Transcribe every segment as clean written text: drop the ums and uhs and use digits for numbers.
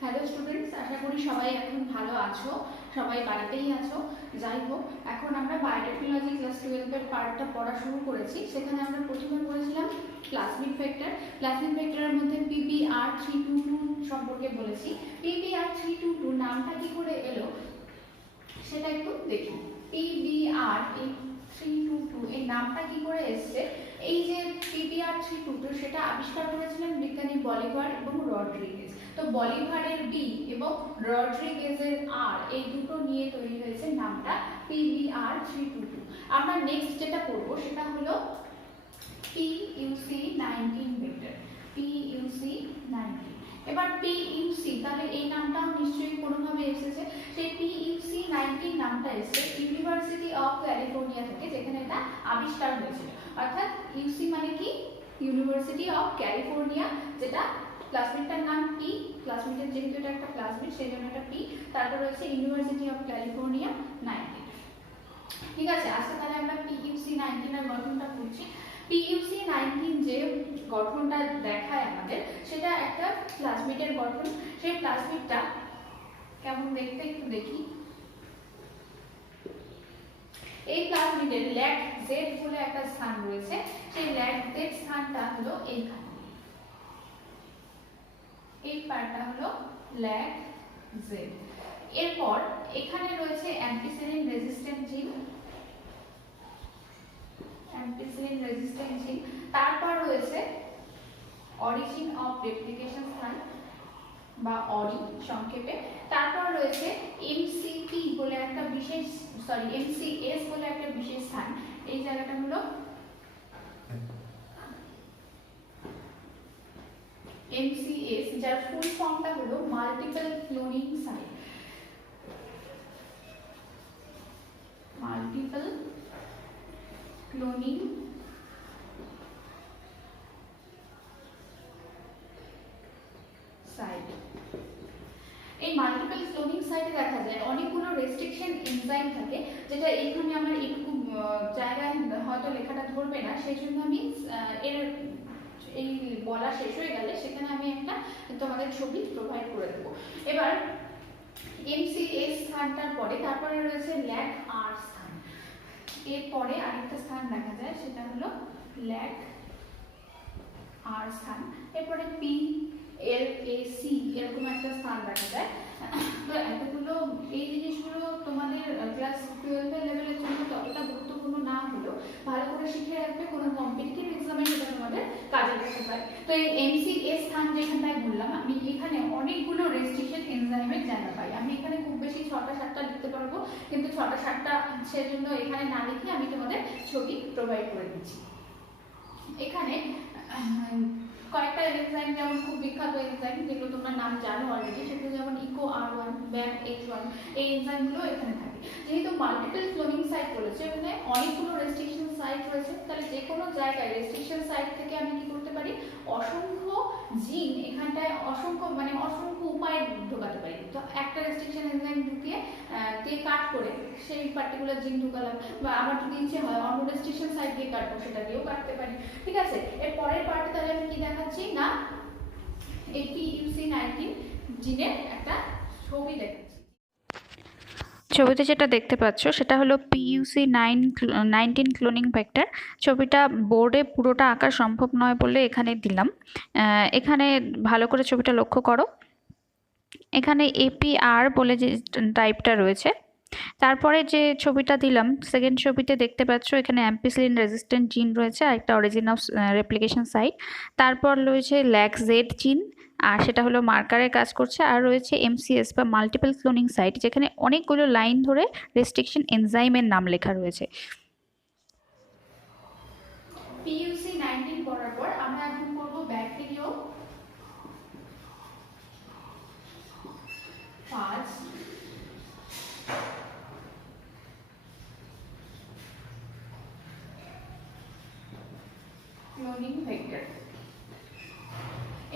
Hello students, আশা করি সবাই এখন ভালো আছো, সবাই বাড়িতেই আছো। যাই হোক, এখন আমরা বায়োটেকনোলজি ক্লাস 12 এর পার্টটা পড়া শুরু করেছি। সেখানে আমরা প্রথমে পড়েছিলাম প্লাজমিড ভেক্টর। প্লাজমিড ভেক্টরের মধ্যে PBr322 সম্পর্কে বলেছি। PBr322 নামটা কি করে এলো সেটা একটু দেখি। PBR322 এই নামটা কি করে এসছে? এই যে PBR322 সেটা আবিষ্কার করেছিলেন বিজ্ঞানী বলিভার এবং রড্রিগেজ। তো বলিভারের বি এবং রড্রিগেজের আর, এই দুটো নিয়ে তৈরি হয়েছে নামটা PBR322। আমরা নেক্সট যেটা পড়বো সেটা হলো PUC19 ভেক্টর। PUC19। এবার PUC, তাহলে এই নামটাও নিশ্চয়ই কোনোভাবে এসেছে। সেই PUC19 নামটা এসেছে ইউনিভার্সিটি অফ ক্যালিফোর্নিয়া থেকে, যেখানে এটা আবিষ্কার হয়েছিল। অর্থাৎ ইউসি মানে কি? ইউনিভার্সিটি অফ ক্যালিফোর্নিয়া, যেটা প্লাজমিডটার নাম পি, প্লাজমিডের যেহেতু এটা একটা প্লাজমিড সেই জন্য এটা পি, তারপর রয়েছে ইউনিভার্সিটি অফ ক্যালিফোর্নিয়া 19। ঠিক আছে, আজকে তাহলে আমরা PUC19 এর গঠনটা পড়ছি। PUC19 যে গঠনটা দেখায় আমাদের, সেটা একটা প্লাজমিডের গঠন। সেই প্লাজমিডটা কেমন দেখতে একটু দেখি। এই প্লাজমিডের ল্যাগ জেড বলে একটা স্থান রয়েছে। সেই ল্যাগ জেড স্থানটা হলো এইখানে, এই পার্টটা হলো ল্যাগ জেড। এরপর এখানে রয়েছে অ্যাম্পিসিলিন রেজিস্ট্যান্ট জিন, অ্যাম্পিসিলিন রেজিস্ট্যান্ট জিন। তারপর রয়েছে অরিজিন অফ রেপ্লিকেশন স্থান বা অরি সংক্ষেপে। তারপর রয়েছে এমসিপি বলে একটা বিশেষ, এমসিএস বলে একটা বিশেষ স্থান। এই জায়গাটা হলো এমসিএস, যার ফুল ফর্মটা হলো multiple cloning site. Multiple cloning site. এই মাল্টিপল ক্লোনিং সাইটে দেখা যায় অনেকগুলো রেস্ট্রিকশন এনজাইম থাকে, যেটা এখানে আমার একটু জায়গায় হয়তো লেখাটা ধরবে না, সেই জন্য আমি এর এই বলা শেষ হয়ে গেলে সেখানে আমি একটা তোমাদের ছবি প্রোভাইড করে দেবো। এবার এমসিএস স্থানটার পরে তারপরে রয়েছে ল্যাগ আর স্থান। এরপরে আরেকটা স্থান দেখা যায়, সেটা হলো ল্যাগ আর স্থান। এরপরে পি এল এ সি এরকম একটা স্থান দেখা যায়। তো এতগুলো এই জিনিসগুলো তোমাদের ক্লাস 12 লেভেলের জন্য ততটা গুরুত্বপূর্ণ না হলেও ভালো করে শিখে রাখবে, কোনো কম্পিটিটিভ এক্সামে সেটা তোমাদের কাজে লাগতে পারে। তো এই এমসিএস স্থান যেখানটায় বললাম, আমি এখানে অনেকগুলো রেস্ট্রিকশন এনজাইমের জায়গা পাই। আমি এখানে খুব বেশি 6টা-7টা লিখতে পারবো, কিন্তু 6টা-7টা সেজন্য এখানে না লিখে আমি তোমাদের ছবি প্রোভাইড করে দিচ্ছি। এখানে কয়েকটা এনজাইম যেমন খুব বিখ্যাত এনজাইম, যেগুলো তোমরা নাম জানো অলরেডি, সেগুলো যেমন ইকো আর1, ব্যাম H1, এই এনজাইমগুলো এখানে থাকে। যেহেতু মাল্টিপল ক্লোনিং সাইট বলেছে, এখানে অনেকগুলো রেস্ট্রিকশন সাইট রয়েছে, তাহলে যে কোনো জায়গায় রেস্ট্রিকশন সাইট থেকে আমি কি করতে পারি, অসংখ্য জিন এখানটায় অসংখ্য উপায়ে ঢোকাতে পারি। তো একটা রেস্ট্রিকশন এনজাইম ঢুকিয়ে দিয়ে কাট করে সেই পার্টিকুলার জিন ঢুকালাম, বা আমার যদি ইচ্ছে হয় অন্য রেস্ট্রিকশন সাইট দিয়ে কাটবো, সেটা দিয়েও কাটতে পারি। ঠিক আছে, এর পরের পার্টে তাহলে আমি কি দেখাচ্ছি না, এই PUC19 জিনের একটা ছবি দেখাচ্ছি। ছবিতে যেটা দেখতে পাচ্ছ সেটা হলো PUC19 ক্লোনিং ভেক্টর। ছবিটা বোর্ডে পুরোটা আঁকা সম্ভব নয় বলে এখানে দিলাম। এখানে ভালো করে ছবিটা লক্ষ্য করো। এখানে APR বলে যে টাইপটা রয়েছে, তারপরে যে ছবিটা দিলাম সেকেন্ড ছবিতে দেখতে পাচ্ছ এখানে অ্যাম্পিসিলিন রেজিস্ট্যান্ট জিন রয়েছে, আর একটা অরিজিন অফ রেপ্লিকেশন সাইট। তারপর রয়েছে ল্যাগ জেড জিন, আর সেটা হলো মার্কারের কাজ করছে। আর রয়েছে MCS বা মাল্টিপল ক্লোনিং সাইট, যেখানে অনেকগুলো লাইন ধরে রেস্ট্রিকশন এনজাইমের নাম লেখা রয়েছে। PUC19 পড়ার পর আমরা এখন পড়বো ব্যাকটেরিয়া ফাজ ক্লোনিং ভেক্টর।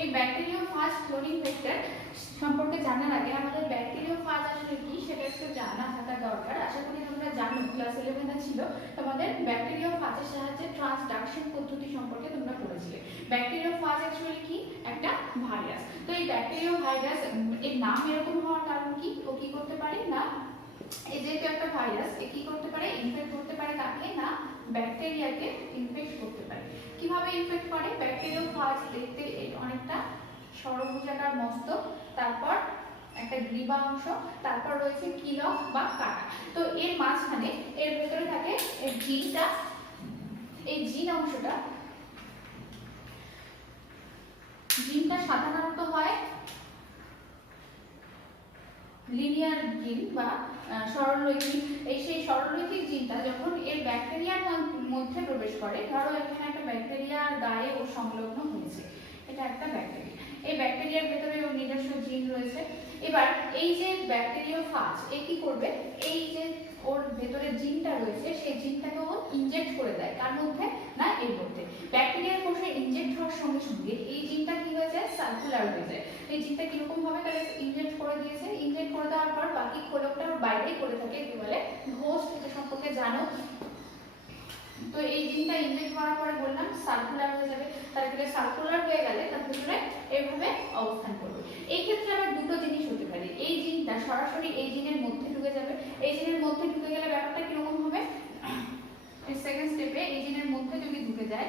এই ব্যাকটেরিওফাজ ক্লোনিং ভেক্টর সম্পর্কে জানার আগে আমাদের ব্যাকটেরিওফাজ আসলে কি সেটা একটু জানা থাকা দরকার। আশা করি তোমরা জানো, ক্লাস 11 ছিল তোমাদের ব্যাকটেরিওফাজের সাহায্যে ট্রান্সডাকশন পদ্ধতি সম্পর্কে তোমরা পড়েছিলে। ব্যাকটেরিওফাজ অ্যাকচুয়ালি কি একটা ভাইরাস। তো এই ব্যাকটেরিও ভাইরাস, এই নাম এরকম হওয়ার কারণ কি, ও কি করতে পারে না, এই যেহেতু একটা ভাইরাস, এ কি করতে পারে, ইনফেক্ট করতে পারে কাকে না, ব্যাকটেরিয়াকে ইনফেক্ট করতে পারে। কিভাবে ইনফেক্ট করে, ব্যাকটেরিওফাজ দেখতে অনেকটা ষড়ভুজাকার মস্তক, তারপর একটা গ্রীবা অংশ, তারপর রয়েছে কিলক বা কাটা। তো এর মাঝখানে এর ভেতরে থাকে এর জিনটা, এই জিন অংশটা, জিনটা সাধারণত হয় লিনিয়ার জিন বা সরলরৈখিক। সেই সরলরৈখিক জিনটা যখন এর ব্যাকটেরিয়ার মধ্যে প্রবেশ করে, ধরো এখানে একটা ব্যাকটেরিয়ার গায়ে ও সংলগ্ন হয়েছে, এটা একটা ব্যাকটেরিয়া, এই ব্যাকটেরিয়ার ভেতরে ওর নিজস্ব জিন রয়েছে। এবার এই যে ব্যাকটেরিওফাজ এ কি করবে, এই যে ওর ভেতরে জিনটা রয়েছে সেই জিনটাকে ও ইনজেক্ট করে দেয়, কার মধ্যে না এর মধ্যে। ব্যাকটেরিয়ার কোষে ইনজেক্ট হওয়ার সঙ্গে সঙ্গে এই জিনটা কি হয়ে যায়, সার্কুলার হয়ে যায়। এই জিনটা কিরকম ভাবে তাহলে ইনজেক্ট করে দিয়েছে, ইনজেক্ট করে দেওয়ার পর বাকি খোলকটা ওর বাইরেই করে থাকে, কি বলে ঘোষ, এটা সম্পর্কে জানো। তো এই জিনটা ইনজেক্ট করার পরে বললাম সার্কুলার হয়ে যাবে, তাহলে সার্কুলার হয়ে গেলে তার ভিতরে এইভাবে অবস্থান করবে। এই ক্ষেত্রে আবার দুটো জিনিস হতে পারে, এই জিনটা সরাসরি এই জিনের মধ্যে ঢুকে যাবে, এই জিনের মধ্যে ঢুকে গেলে ব্যাপারটা কিরকম হবে, সেকেন্ড স্টেপে এই জিনের মধ্যে যদি ঢুকে যায়,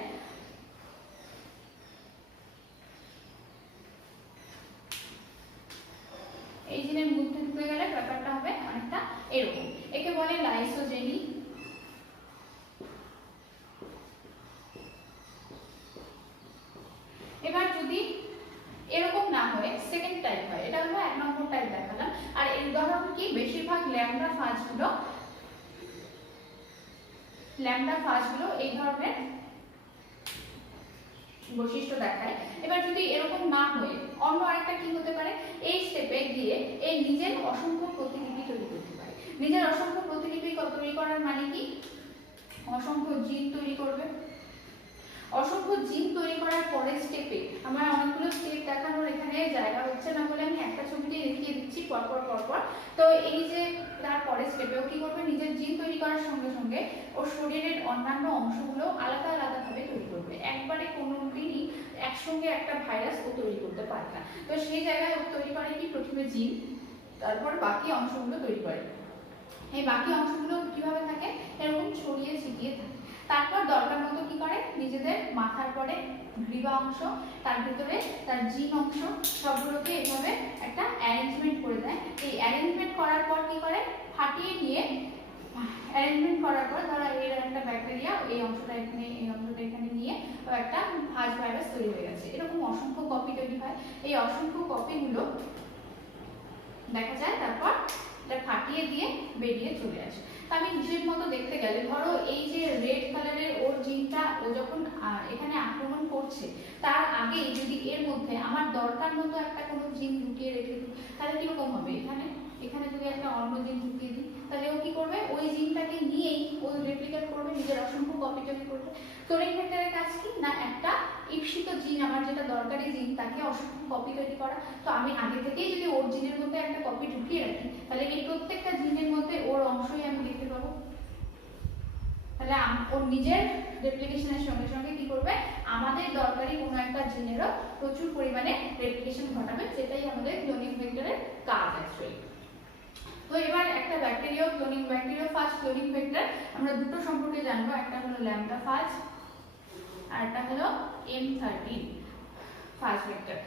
এই জিনের মধ্যে ঢুকে গেলে ব্যাপারটা হবে অনেকটা এরকম, একে বলে লাইসোজেনি। এবার যদি এরকম না হয়ে সেকেন্ড টাইপ হয়, এটা হলো 1 নম্বর টাইপ দেখালাম। আর এর উদাহরণ কি, বেশিরভাগ ল্যামডা ফাজগুলো এই ধরনের বৈশিষ্ট্য দেখায়। এবার যদি এরকম না হয়ে অন্য আরেকটা কি হতে পারে, এই স্টেপে গিয়ে এই নিজের অসংখ্য প্রতিলিপি তৈরি করতে পারে। নিজের অসংখ্য প্রতিলিপি তৈরি করার মানে কি, অসংখ্য জিন তৈরি করবে। অসংখ্য জিন তৈরি করার পরের স্টেপে আমার অনেকগুলো স্টেপ দেখানোর এখানে জায়গা হচ্ছে না বলে আমি একটা ছবিতে দেখিয়ে দিচ্ছি পরপর। তো এই যে তার পরের স্টেপেও কি করবে, নিজের জিন তৈরি করার সঙ্গে সঙ্গে ওর শরীরের অন্যান্য অংশগুলো আলাদা আলাদাভাবে তৈরি করবে। একবারে কোনো দিনই একসঙ্গে একটা ভাইরাস ও তৈরি করতে পারে না। তো সেই জায়গায় ও তৈরি করে কি, প্রথমে জিন, তারপর বাকি অংশগুলো তৈরি করে। এই বাকি অংশগুলো কিভাবে থাকে, এরকম ছড়িয়ে ছিটিয়ে থাকে। তারপর দরকার মতো কি করে, নিজেদের মাথার পরে গ্রীবা অংশ, তার ভিতরে তার জিন অংশ, সবগুলোকে এইভাবে একটা অ্যারেঞ্জমেন্ট করে দেয়। এই অ্যারেঞ্জমেন্ট করার পর কি করে, ফাটিয়ে নিয়ে, অ্যারেঞ্জমেন্ট করার পর ধরো এর একটা ব্যাকটেরিয়া এই অংশটা এখানে, এই অংশটা এখানে নিয়ে একটা ফাজ ভাইরাস তৈরি হয়ে গেছে। এরকম অসংখ্য কপি তৈরি হয়। এই অসংখ্য কপিগুলো দেখা যায়, তারপর এটা ফাটিয়ে দিয়ে বেরিয়ে চলে আসে। তো আমি হিসেব মতো দেখতে গেলে ধরো এই যে রেড কালারের ওর জিনটা ও যখন এখানে আক্রমণ করছে, তার আগেই যদি এর মধ্যে আমার দরকার মতো একটা কোনো জিন ঢুকিয়ে রেখে দিই, তাহলে কিরকম হবে, এখানে যদি একটা অন্য জিন ঢুকিয়ে দিই, তাহলে ও কি করবে, ওই জিনটাকে নিয়েই ও রেপ্লিকেট করবে, নিজের অসংখ্য কপি তৈরি করবে। ক্লোরিন ভেক্টরের কাজ কি না, একটা ঈপ্সিত জিন, আমার যেটা দরকারি জিন, তাকে অসংখ্য কপি তৈরি করা। তো আমি আগে থেকেই যদি ওর জিনের মধ্যে একটা কপি ঢুকিয়ে রাখি, তাহলে এই প্রত্যেকটা জিনের মধ্যে ওর অংশই আমি দেখতে পাবো। তাহলে ওর নিজের রেপ্লিকেশনের সঙ্গে সঙ্গে কি করবে, আমাদের দরকারি কোনো একটা জিনেরও প্রচুর পরিমাণে রেপ্লিকেশন ঘটাবে, সেটাই আমাদের ক্লোনিং ভেক্টরের কাজ অ্যাকচুয়ালি। তো এবার একটা ব্যাকটেরিওফাজ ক্লোনিং ভেক্টর আমরা দুটো সম্পর্কে জানবো, একটা হলো ল্যামডা ফাজ আর একটা হলো M13 ফাজ ভেক্টর।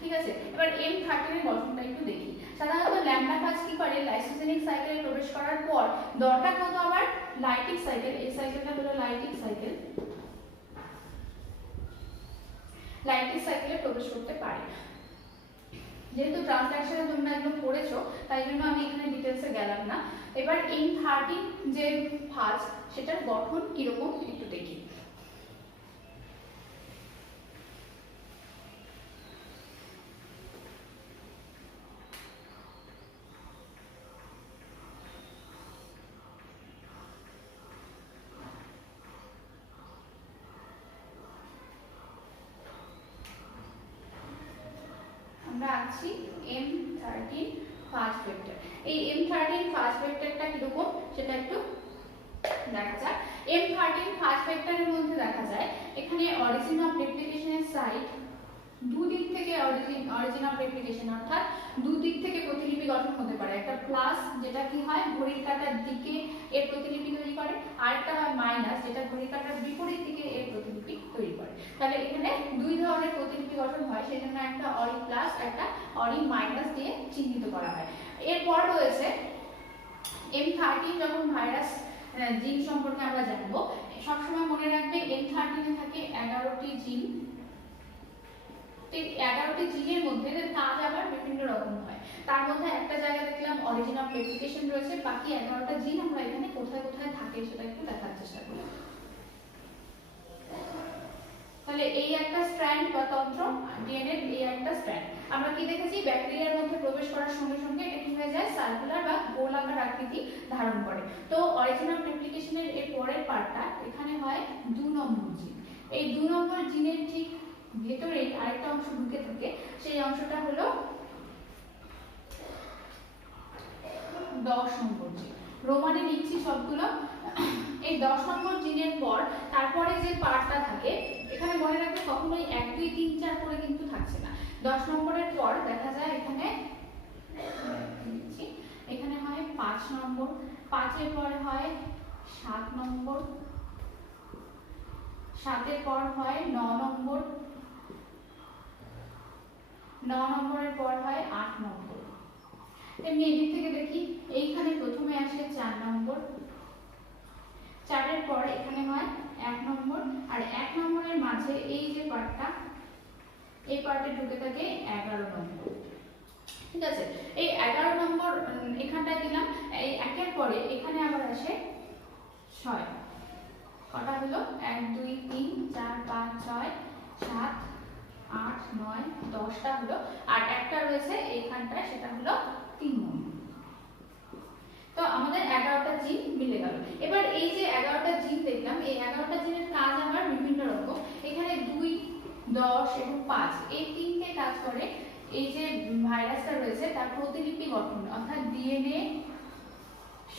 ঠিক আছে। এবার M13 এর গঠনটা একটু দেখি। সাধারণত ল্যামডা ফাজ কি করে, লাইসোজেনিক সাইকেলে প্রবেশ করার পর দরকার মতো আবার লাইটিক সাইকেল, এই সাইকেলটা হলো লাইটিক সাইকেলে প্রবেশ করতে পারে। যেহেতু ট্রান্সডাকশনে তোমরা একদম পড়েছো, তাই জন্য আমি এখানে ডিটেলসে গেলাম না। এবার M13 যে ফাজ, সেটার গঠন কিরকম একটু দেখি। আমরা আছি M13 ফাজ ভেক্টর। এই M13 ফাজ ভেক্টরটা কিরকম সেটা একটু দেখা যাক। M13 ফাজ ভেক্টরের মধ্যে দেখা যায় এখানে অরিজিন অফ রেপ্লিকেশনের সাইট দুদিক থেকে অরিজিন অফ রেপ্লিকেশন, অর্থাৎ দুদিক থেকে প্রতিলিপি গঠন হতে পারে। একটা প্লাস, যেটা কি হয় ঘড়ির কাঁটার দিকে এর প্রতিলিপি তৈরি করে, আর একটা হয় মাইনাস, যেটা ঘড়ির কাঁটার বিপরীত দিকে এর প্রতিলিপি তৈরি করে। তাহলে এখানে দুই ধরনের প্রতিলিপি গঠন হয়, সেই জন্য একটা অরি প্লাস, একটা অরি মাইনাস দিয়ে চিহ্নিত করা হয়। এরপর রয়েছে M13। যখন ভাইরাস জিন সম্পর্কে আমরা জানবো, সবসময় মনে রাখবে M13 এ থাকে 11টি জিন। 11টি জিনের মধ্যে কাজ আবার বিভিন্ন রকম হয়। তার মধ্যে একটা জায়গায় দেখলাম অরিজিন অফ রেপ্লিকেশন রয়েছে, বাকি 11টা জিন আমরা এখানে কোথায় কোথায় থাকে সেটা একটু দেখার চেষ্টা করি। তাহলে এই একটা স্ট্র্যান্ড বা তন্ত্র, ডিএনএ এই একটা স্ট্র্যান্ড। আমরা কি দেখেছি, ব্যাকটেরিয়ার মধ্যে প্রবেশ করার সঙ্গে সঙ্গে এটা কি হয়ে যায়, সার্কুলার বা গোলাকার আকৃতি ধারণ করে। তো অরিজিন অফ রেপ্লিকেশনের এর পরের পার্টটা এখানে হয় 2 নম্বর জিন। এই 2 নম্বর জিনের ঠিক ভেতরে আরেকটা অংশ ঢুকে থাকে, সেই অংশটা হলো 10 নম্বর জিন। রোমানে লিখছি সবগুলো। এই 10 নম্বর জিনের পর তারপরে যে পার্টটা থাকে, এখানে মনে রাখবে কখনোই 1 2 3 4 করে কিন্তু থাকছে না। 10 নম্বরের পর দেখা যায় এখানে হয় 5 নম্বর, 5 এর পরে হয় 7 নম্বর, 7 এর পর হয় 9 নম্বর, 9 নম্বরের পর হয় 8 নম্বর। এমনি এদিক থেকে দেখি, এইখানে প্রথমে আসে 4 নম্বর, 4 এর পর এখানে হয় 1 নম্বর, আর 1 নম্বরের মাঝে এই যে পার্টটা, এই পার্টে ঢুকে থাকে 11 নম্বর। ঠিক আছে, এই 11 নম্বর এখানটায় দিলাম। এই একের পরে এখানে আবার আসে 6। কটা হলো, 1 2 3 4 5 6 7 8 9 10টা হলো, আর একটা রয়েছে এইখানটায়, সেটা হলো 3 নম্বর। তো আমাদের 11টা জিন মিলে গেল। এবার এই যে 11টা জিন দেখলাম, এই 11টা জিনের কাজ আবার বিভিন্ন রকম। এখানে 2 10 এবং 5 এই তিনটে কাজ করে এই যে ভাইরাসটা রয়েছে তার প্রতিলিপি গঠন, অর্থাৎ ডিএনএ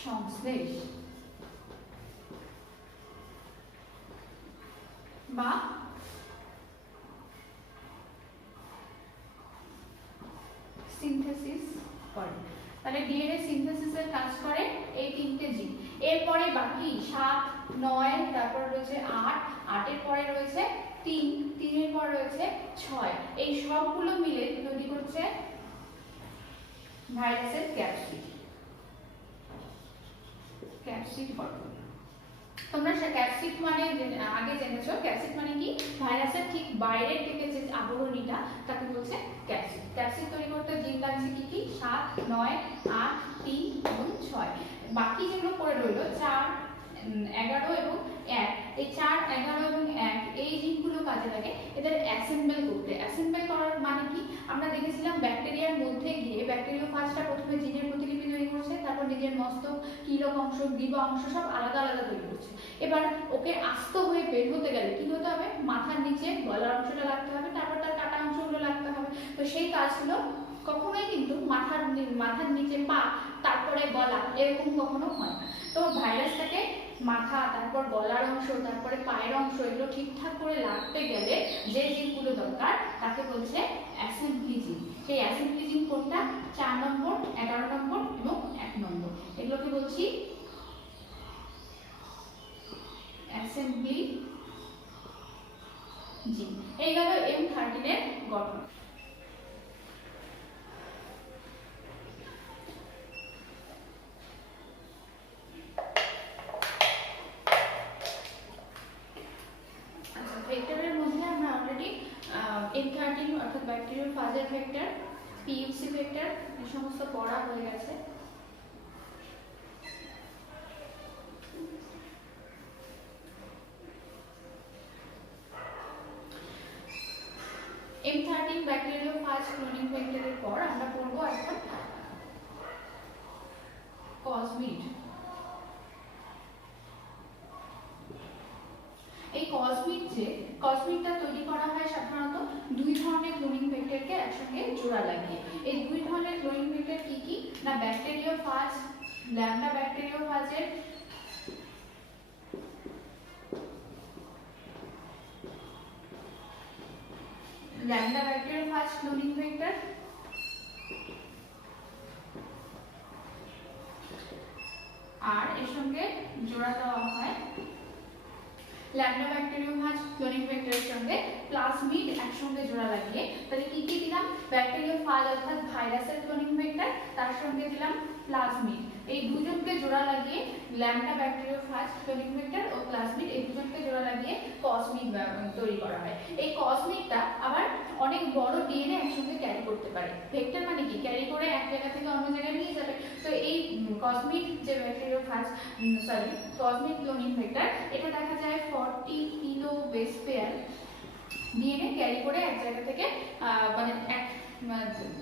সংশ্লেষ বা সিনথেসিস করে। তাহলে ডিএনএ সিনথেসিসের কাজ করে এই তিনটে জিন। এরপরে বাকি 7 9, তারপর রয়েছে 8, 8 এর পরে রয়েছে 3, 3 এর পর রয়েছে 6। এই সবগুলো মিলে তৈরি করছে ভাইরাসের ক্যাপসিড। ক্যাপসিড গঠন। তোমরা সে ক্যাপসিড মানে আগে জেনেছো, ক্যাপসিড মানে কি, ভাইরাসের ঠিক বাইরের দিকে যে আবরণীটা তাকে বলছে ক্যাপসিড। ক্যাপসিড তৈরি করতে জিন লাগছে কি কি, 7 9 8 3 এবং 6। বাকি যেগুলো পড়ে রইল 4 11 এবং 1, এই 4 11 এবং 1 এই জিনগুলো কাজে লাগে এদের অ্যাসেম্বল করতে। অ্যাসেম্বল করার মানে কি, আমরা দেখেছিলাম ব্যাকটেরিয়ার মধ্যে গিয়ে ব্যাকটেরিওফাজটা প্রথমে জিনের প্রতিলিপি তৈরি করছে, তারপর নিজের মস্তক, কিলক অংশ, গ্রীবা অংশ সব আলাদা আলাদা তৈরি করছে। এবার ওকে আস্ত হয়ে বের হতে গেলে কি হতে হবে, মাথার নিচে গলার অংশটা লাগতে হবে, তারপর তার কাটা অংশগুলো লাগতে হবে। তো সেই কাজগুলো কখনোই কিন্তু মাথার নিচে পা, তারপরে গলা, এরকম কখনো হয় না। তো ভাইরাসটাকে মাথা, তারপর গলার অংশ, তারপরে পায়ের অংশ, এগুলো ঠিকঠাক করে লাগতে গেলে যে জিনগুলো দরকার তাকে বলছে অ্যাসেম্বলি জিন। সেই অ্যাসেম্বলি জিন কোনটা, 4 নম্বর 11 নম্বর এবং 1 নম্বর, এগুলোকে বলছি অ্যাসেম্বলি জিন। এই গেল M13 এর গঠন। ভেক্টরের মধ্যে আমরা অলরেডি M13 অর্থাৎ ব্যাকটেরিয়াল ফাজের ভেক্টর, পিইউসি ভেক্টর এই সমস্ত পড়া হয়ে গেছে। M13 ব্যাকটেরিয়াল ফাজ ক্লোনিং ভেক্টরের পর আমরা পড়বো এখন কসমিড। এই কসমিডটা তৈরি করা হয় সাধারণত 2 ধরনের ক্লোনিং ভেক্টরকে একসঙ্গে জোড়া লাগিয়ে। এই 2 ধরনের ক্লোনিং ভেক্টর কি কি না, bacteriophage, lambda ব্যাকটেরিওফাজের lambda bacteriophage cloning vector, আর এর সঙ্গে জোড়া দেওয়া হয় ল্যাম্ডা ব্যাকটেরিওফাজ ক্লোনিং ভেক্টরের সঙ্গে প্লাজমিড একসঙ্গে জোড়া লাগিয়ে। তাহলে কি কি দিলাম? ব্যাকটেরিওফাজ অর্থাৎ ভাইরাসের ক্লোনিং ভেক্টর, তার সঙ্গে দিলাম প্লাজমিড। এই দুজনকে জোড়া লাগিয়ে ল্যাম্ডা ব্যাকটেরিওফাজ ক্লোনিং ভেক্টর ও প্লাজমিড এই দুজনকে জোড়া লাগিয়ে কসমিড তৈরি করা হয়। এই কসমিডটা আবার অনেক বড় ডিএনএ একসঙ্গে ক্যারি করতে পারে। ভেক্টর মানে কি? ক্যারি করে এক জায়গা থেকে অন্য জায়গায় নিয়ে যাবে। তো এই কসমিড যে ব্যাকটেরিওফাজ কসমিড ক্লোনিং ভেক্টর, এটা দেখা যায় 40 kilo base pair DNA carry করে এক জায়গা থেকে মানে এক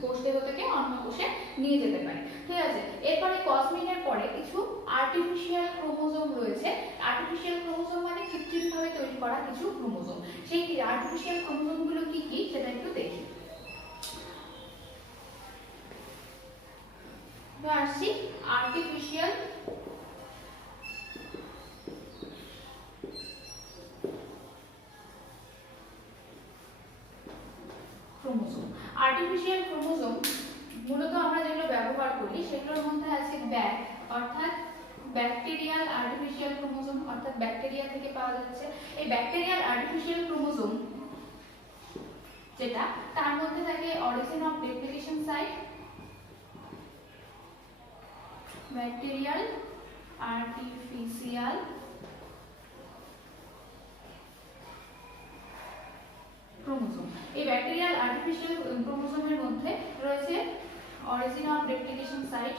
কোষ দেহ থেকে অন্য কোষে নিয়ে যেতে পারে। ঠিক আছে, এরপরে কসমিডের পরে কিছু আর্টিফিশিয়াল ক্রোমোজোম রয়েছে। আর্টিফিশিয়াল ক্রোমোজোম মানে কৃত্রিমভাবে তৈরি করা কিছু ক্রোমোজোম। সেই আর্টিফিশিয়াল ক্রোমোজোমগুলো কি কি সেটা একটু দেখি। তো আসছি আর্টিফিশিয়াল ক্রোমোজোম। আর্টিফিশিয়াল ক্রোমোজোম মূলত আমরা যেগুলো ব্যবহার করি সেগুলোর মধ্যে আছে ব্যাক অর্থাৎ ব্যাকটেরিয়াল আর্টিফিশিয়াল ক্রোমোজোম, অর্থাৎ ব্যাকটেরিয়া থেকে পাওয়া যাচ্ছে। এই ব্যাকটেরিয়াল আর্টিফিশিয়াল ক্রোমোজোম যেটা, তার মধ্যে থাকে origin of replication site, bacterial artificial chromosome. এই ব্যাকটেরিয়াল আর্টিফিশিয়াল ক্রোমোজোমের মধ্যে রয়েছে origin of replication site,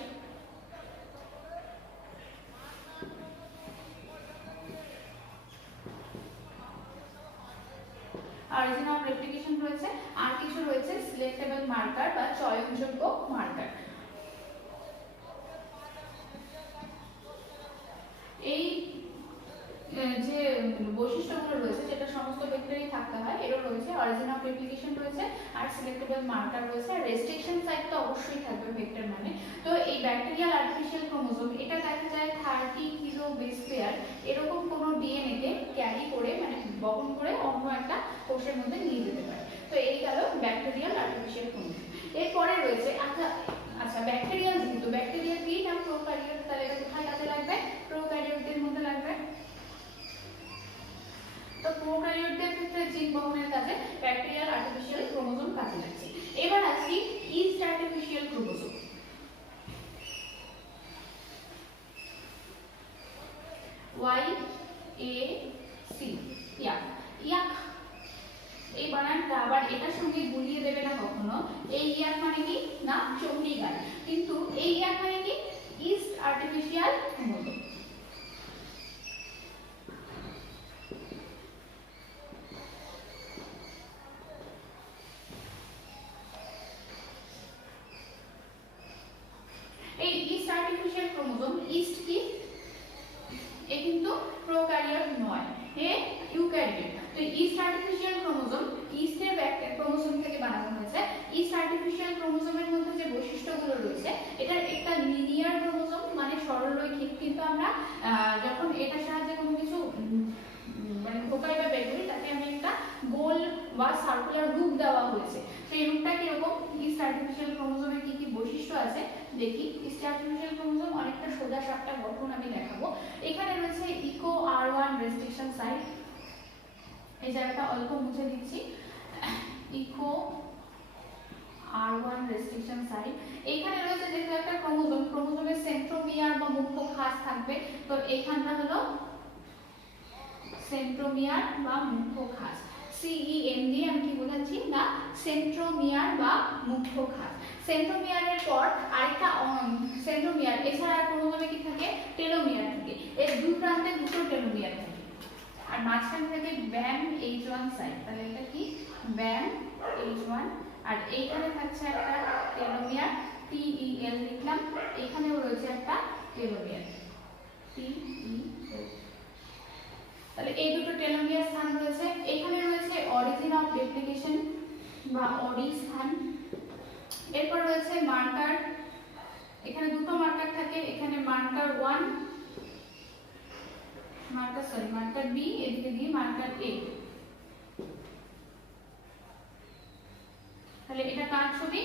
origin of replication রয়েছে, আর কিছু রয়েছে সিলেক্টেবল মার্কার বা চয়নযোগ্য মার্কার। এই যে বৈশিষ্ট্যগুলো রয়েছে যেটা সমস্ত ভেক্টরেই থাকতে হয়, এরও রয়েছে অরিজিন অফ রেপ্লিকেশন রয়েছে, আর সিলেক্টেবল মার্কার রয়েছে, আর রেস্ট্রিকশন সাইট তো অবশ্যই থাকবে ভেক্টর মানে। তো এই ব্যাকটেরিয়াল আর্টিফিশিয়াল ক্রোমোজোম এটা দেখা যায় 30 কিলো বেস পেয়ার এরকম কোনো ডিএনএ কে ক্যারি করে মানে বহন করে অন্য একটা কোষের মধ্যে নিয়ে যেতে পারে। তো এই গেল ব্যাকটেরিয়াল আর্টিফিশিয়াল ক্রোমোজোম। এরপরে রয়েছে আচ্ছা ব্যাকটেরিয়াল, যেহেতু ব্যাকটেরিয়া কি না প্রোক্যারিওট, তাহলে এটা কোথায় কাজে লাগবে? প্রোক্যারিওটদের মধ্যে লাগবে। তো প্রোক্যারিওটদের ক্ষেত্রে জিন বহনের কাজে ব্যাকটেরিয়াল আর্টিফিশিয়াল ক্রোমোজোম কাজে লাগছে। এবার আসি ইস্ট আর্টিফিশিয়াল ক্রোমোজোম। YAC ইয়াক। এই বানানটা আবার এটার সঙ্গে গুলিয়ে দেবে না কখনো। এই ইয়াক মানে কি না চণ্ডীগড়, কিন্তু এই ইয়াক মানে কি ইস্ট আর্টিফিশিয়াল ক্রোমোজোম। এই ইস্ট আর্টিফিশিয়াল ক্রোমোজোম, ইস্ট কি? এ কিন্তু প্রোক্যারিওট নয়, এ ইউক্যারিওট। তো ইস্ট আর্টিফিশিয়াল ক্রোমোজোম ইস্টের ক্রোমোজোম থেকে বানানো হয়েছে। ইস্ট আর্টিফিশিয়াল ক্রোমোজোমের মধ্যে যে বৈশিষ্ট্যগুলো রয়েছে, এটার একটা লিনিয়ার ক্রোমোজোম মানে সরলরৈখিক, কিন্তু আমরা যখন এটার সাহায্যে কোনো কিছু মানে ঢোকাই বা বের করি তাকে আমি একটা গোল বা সার্কুলার রূপ দেওয়া হয়েছে। সেই রূপটা কিরকম? ইস্ট আর্টিফিশিয়াল ক্রোমোজোমের কি কি বৈশিষ্ট্য আছে দেখি। ইস্ট আর্টিফিশিয়াল ক্রোমোজোম অনেকটা সোজা সাপটা গঠন আমি দেখাবো। এখানে রয়েছে ইকো R1 রেস্ট্রিকশন সাইট, এই জায়গাটা অল্প মুছে দিচ্ছি। ইকো R1 রেস্ট্রিকশন সাইট, এইখানে রয়েছে যেহেতু একটা ক্রোমোজোম, ক্রোমোজোমের সেন্ট্রোমিয়ার বা মুখ্য খাস থাকবে। তো এইখানটা হলো সেন্ট্রোমিয়ার বা মুখ্য খাস। CEM দিয়ে আমি কি বোঝাচ্ছি না সেন্ট্রোমিয়ার বা মুখ্য খাস। সেন্ট্রোমিয়ারের পর আরেকটা সেন্ট্রোমিয়ার, এছাড়া ক্রোমোজোমে কি থাকে? টেলোমিয়ার থাকে। এর দুই প্রান্তে দুটো টেলোমিয়ার থাকে, আর মাঝখানে থাকে ব্যাম H1 সাইট। তাহলে এটা কি? ব্যাম H1, আর এইখানে থাকছে একটা টেলোমিয়ার TEL লিখলাম। এখানেও রয়েছে একটা টেলোমিয়ার TEL। তাহলে এই দুটো টেলোমিয়ার স্থান রয়েছে। এখানে রয়েছে অরিজিন অফ রেপ্লিকেশন বা অরি স্থান। এরপর রয়েছে মার্কার, এখানে দুটো মার্কার থাকে, এখানে মার্কার 1 মার্কার B, এদিকে দিয়ে মার্কার A। এটা কার ছবি?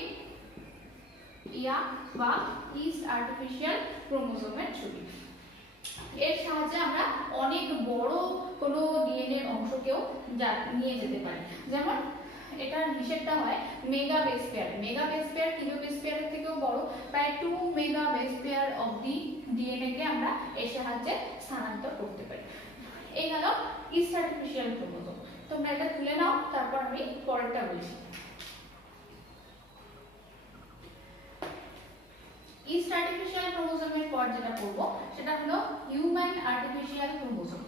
ইয়া বা ইস্ট আর্টিফিশিয়াল ক্রোমোজোমের ছবি। এর সাহায্যে আমরা অনেক বড় কোনো ডিএনএ অংশকেও নিয়ে যেতে পারি। যেমন এটার হিসেবটা হয় mega base pair. Mega base pair kilo base পেয়ারের থেকেও বড়, প্রায় 2 mega base pair of the DNA কে আমরা এর সাহায্যে স্থানান্তর করতে পারি। এই গেল ইস্ট আর্টিফিশিয়াল ক্রোমোজোম। তোমরা এটা তুলে নাও, তারপর আমি পরেরটা বলছি। ইস্ট আর্টিফিশিয়াল ক্রোমোজোমের পর যেটা পড়বো সেটা হলো human artificial chromosome.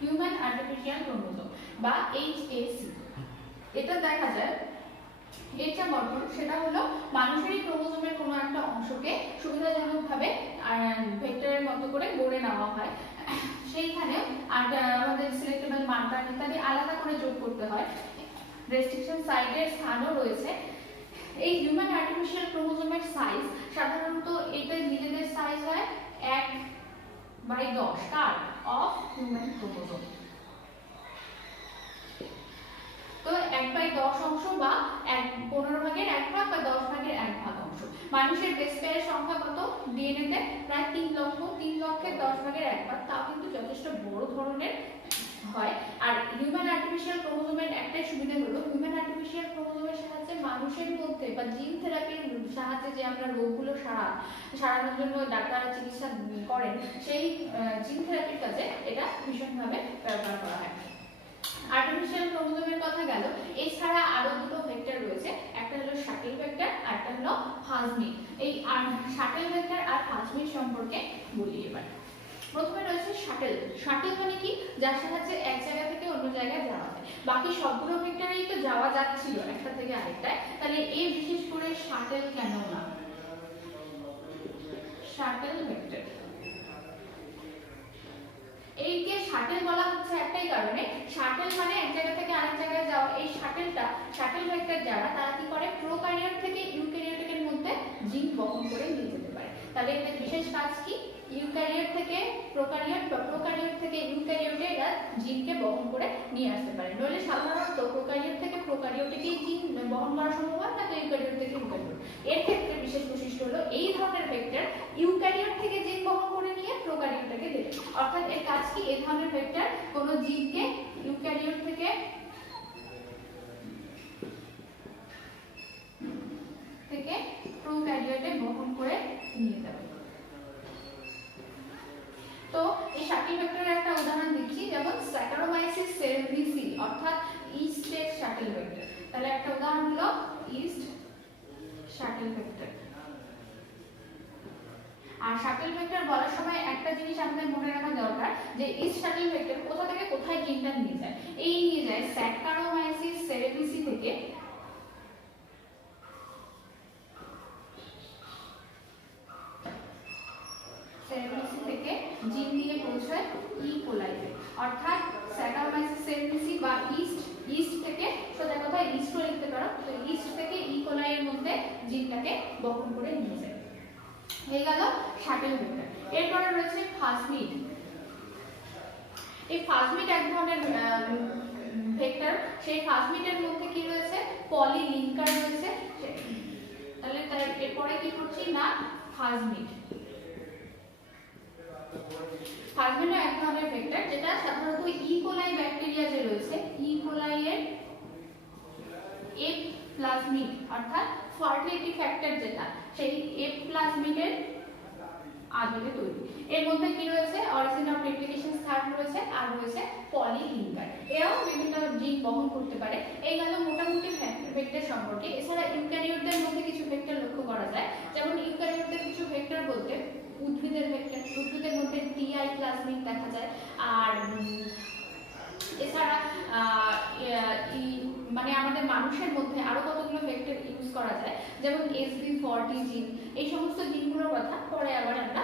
Human artificial chromosome বা এইচএসি। এটা দেখা যায় এর যা গঠন সেটা হলো মানুষেরই ক্রোমোজোমের কোনো একটা অংশকে সুবিধাজনকভাবে ভেক্টরের মতো করে গড়ে নেওয়া হয়। সেইখানে আমাদের সিলেক্টেবল মার্কার ইত্যাদি আলাদা করে যোগ করতে হয়। রেস্ট্রিকশন সাইটের স্থানও রয়েছে। এই হিউম্যান আর্টিফিশিয়াল ক্রোমোজোমের সাইজ সাধারণত এটা নিজেদের সাইজ হয় 1/10 কার অফ হিউম্যান ক্রোমোজোম। তো 1/10 অংশ বা 15 ভাগের 1 ভাগ বা 10 ভাগের 1 ভাগ অংশ। মানুষের বেস পেয়ারের সংখ্যা কত ডিএনএ তে? প্রায় 3 লক্ষ। 3 লক্ষের 10 ভাগের 1 ভাগ, তাও কিন্তু যথেষ্ট বড় ধরনের হয়। আর হিউম্যান আর্টিফিশিয়াল ক্রোমোজোমের একটাই সুবিধা হলো হিউম্যান আর্টিফিশিয়াল ক্রোমোজোমের সাহায্যে মানুষের মধ্যে বা জিন থেরাপির সাহায্যে যে আমরা রোগগুলো সারানোর জন্য ডাক্তাররা চিকিৎসা করেন, সেই জিন থেরাপির কাজে এটা ভীষণভাবে ব্যবহার করা হয়। আর্টিফিশিয়াল ক্রোমোজোমের কথা গেল, এছাড়া আরো দুটো ভেক্টর রয়েছে। একটা হলো শাটেল ভেক্টর আর একটা হলো প্লাজমিড। এই শাটেল ভেক্টর আর প্লাজমিড সম্পর্কে বলি এবার। প্রথমে রয়েছে শাটেল। শাটেল মানে কি? যার সাহায্যে এক জায়গা থেকে অন্য জায়গায় যাওয়া যায়। বাকি সবগুলো ভেক্টরেই তো যাওয়া যাচ্ছিল একটা থেকে আরেকটায়, তাহলে এই বিশেষ করে শাটেল কেন না? শাটেল ভেক্টর, এইকে শাটেল বলা হচ্ছে একটাই কারণে, শাটেল মানে এক জায়গা থেকে আরেক জায়গায় যাওয়া। এই শাটেল ভেক্টর যারা, তারা কি করে প্রোক্যারিওট থেকে ইউক্যারিওটের মধ্যে জিন বহন করে নিয়ে যেতে পারে। তাহলে এর বিশেষ কাজ কি? ইউক্যারিওট থেকে প্রোক্যারিওট বা প্রোক্যারিওট থেকে ইউক্যারিওটে এরা জিনকে বহন করে নিয়ে আসতে পারে। নইলে সাধারণত প্রোক্যারিওট থেকে প্রোক্যারিওটেকেই জিন বহন করা সম্ভব হয় না, তো ইউক্যারিওট থেকে ইউক্যারিওট। এর ক্ষেত্রে বিশেষ বৈশিষ্ট্য হলো এই ধরনের ভেক্টর ইউক্যারিওট থেকে জিন বহন করে নিয়ে প্রোক্যারিওটকে দেবে। অর্থাৎ এর কাজ কি? এই ধরনের ভেক্টর কোনো জিনকে ইউক্যারিওট থেকে প্রোক্যারিওটে বহন করে নিয়ে যাবে। তো এই শাটেল ভেক্টরের একটা উদাহরণ দিচ্ছি, যেমন স্যাকারোমাইসিস সেরেব্রিসি অর্থাৎ ইস্টের শাটেল ভেক্টর। তাহলে একটা উদাহরণ হলো ইস্ট শাটেল ভেক্টর। আর শাটেল ভেক্টর বলার সময় একটা জিনিস আমাদের মনে রাখা দরকার, যে ইস্ট শাটেল ভেক্টর কোথা থেকে কোথায় জিনটা নিয়ে যায়। এই নিয়ে যায় স্যাকারোমাইসিস সেরেব্রিসি থেকে জিন দিয়ে পৌঁছায় ই কোলাইতে। অর্থাৎ স্যাকারোমাইসিস সেরেব্রিসি বা ইস্ট থেকে, সোজা কথা ইস্টও লিখতে পারো, তো ইস্ট থেকে ই কোলাইয়ের মধ্যে জিনটাকে বহন করে নিয়ে যায়। হয়ে গেল শাটেল ভেক্টর। এরপরে রয়েছে প্লাজমিড। এই প্লাজমিড এক ধরনের ভেক্টর। সেই প্লাজমিডের মধ্যে কি রয়েছে? পলিলিঙ্কার রয়েছে। তাহলে এরপরে কি করছি না, প্লাজমিড। প্লাজমিড এক ধরনের ভেক্টর, যেটা সাধারণত ই কোলাই ব্যাকটেরিয়া যে রয়েছে, ই কোলাইয়ের এফ প্লাজমিড অর্থাৎ ফার্টিলিটি ফ্যাক্টর যেটা, সেই এফ প্লাজমিডের আদলে তৈরি। এর মধ্যে কি রয়েছে? অরিজিন অফ রেপ্লিকেশন স্থান রয়েছে, আর রয়েছে পলিলিঙ্কার। এরাও বিভিন্ন জিন বহন করতে পারে। এই গেল মোটামুটি ভেক্টর সম্পর্কে। এছাড়া ইউক্যারিওটদের মধ্যে কিছু ভেক্টর লক্ষ্য করা যায়। যেমন ইউক্যারিওটদের কিছু ভেক্টর বলতে উদ্ভিদের ভেক্টর, উদ্ভিদের মধ্যে টিআই প্লাজমিড দেখা যায়। আর এছাড়া মানে আমাদের মানুষের মধ্যে আরো কতগুলো ভেক্টর ইউজ করা যায়, যেমন SB40 জিন। এই সমস্ত জিনগুলোর কথা পরে আবার আমরা